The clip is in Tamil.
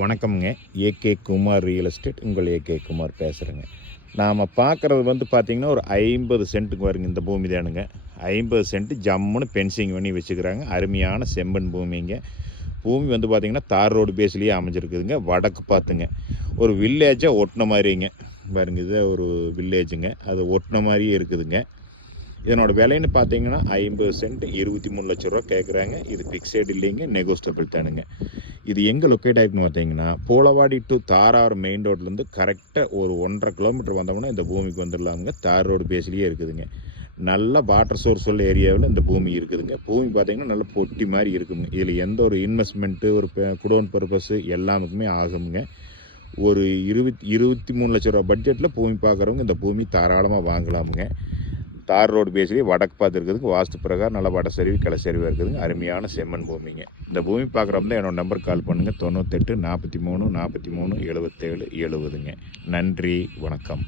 வணக்கம்ங்க. ஏகே குமார் ரியல் எஸ்டேட் உங்கள் ஏகே குமார் பேசுகிறேங்க நாம் பார்க்குறது வந்து பார்த்திங்கன்னா ஒரு ஐம்பது சென்ட்டுக்கு வருங்க இந்த பூமி தானுங்க. ஐம்பது சென்ட்டு ஜம்முன்னு பென்சிங் பண்ணி வச்சுக்கிறாங்க. அருமையான செம்பன் பூமிங்க. பூமி வந்து பார்த்திங்கன்னா தார் ரோடு பேஸ்லேயே அமைஞ்சிருக்குதுங்க. வடக்கு பார்த்துங்க ஒரு வில்லேஜை ஒட்டின மாதிரிங்க. பாருங்க இது ஒரு வில்லேஜுங்க அது ஒட்டின மாதிரியே இருக்குதுங்க. இதனோட விலைன்னு பார்த்தீங்கன்னா ஐம்பது சென்ட் இருபத்தி மூணு லட்ச ரூபா கேட்குறாங்க இது ஃபிக்ஸட் இல்லைங்க நெகோஸ்டபிள் தானுங்க. இது எங்கே லொக்கேட் ஆகிருக்குன்னு பார்த்தீங்கன்னா போலவாடி டு தாரார் மெயின் ரோட்லேருந்து கரெக்டாக ஒரு ஒன்றரை கிலோமீட்டர் வந்தோம்னா இந்த பூமிக்கு வந்துடலாமுங்க. தார் ரோடு பேஸ்லேயே இருக்குதுங்க. நல்ல வாட்டர் சோர்ஸ் உள்ள ஏரியாவில் இந்த பூமி இருக்குதுங்க. பூமி பார்த்தீங்கன்னா நல்ல பொட்டி மாதிரி இருக்குங்க. இதில் எந்த ஒரு இன்வெஸ்ட்மெண்ட்டு ஒரு குடோன் பர்பஸ்ஸு எல்லாமுக்குமே ஆகுங்க. ஒரு இருபத்தி இருபத்தி மூணு லட்ச ரூபா பட்ஜெட்டில் பூமி பார்க்குறவங்க இந்த பூமி தாராளமாக வாங்கலாமுங்க. தார் ரோடு பேஸ்லேயே வடக்கு பார்த்து இருக்கிறதுக்கு வாஸ்து பிரகாரம் நல்லா வட சரிவு கிளை சரிவாக இருக்குதுங்க அருமையான செம்மண் பூமிங்க. இந்த பூமி பார்க்குறப்ப என்னோட நம்பர் கால் பண்ணுங்கள் தொண்ணூத்தெட்டு நாற்பத்தி மூணு நாற்பத்தி மூணு எழுபத்தேழு எழுபதுங்க நன்றி வணக்கம்.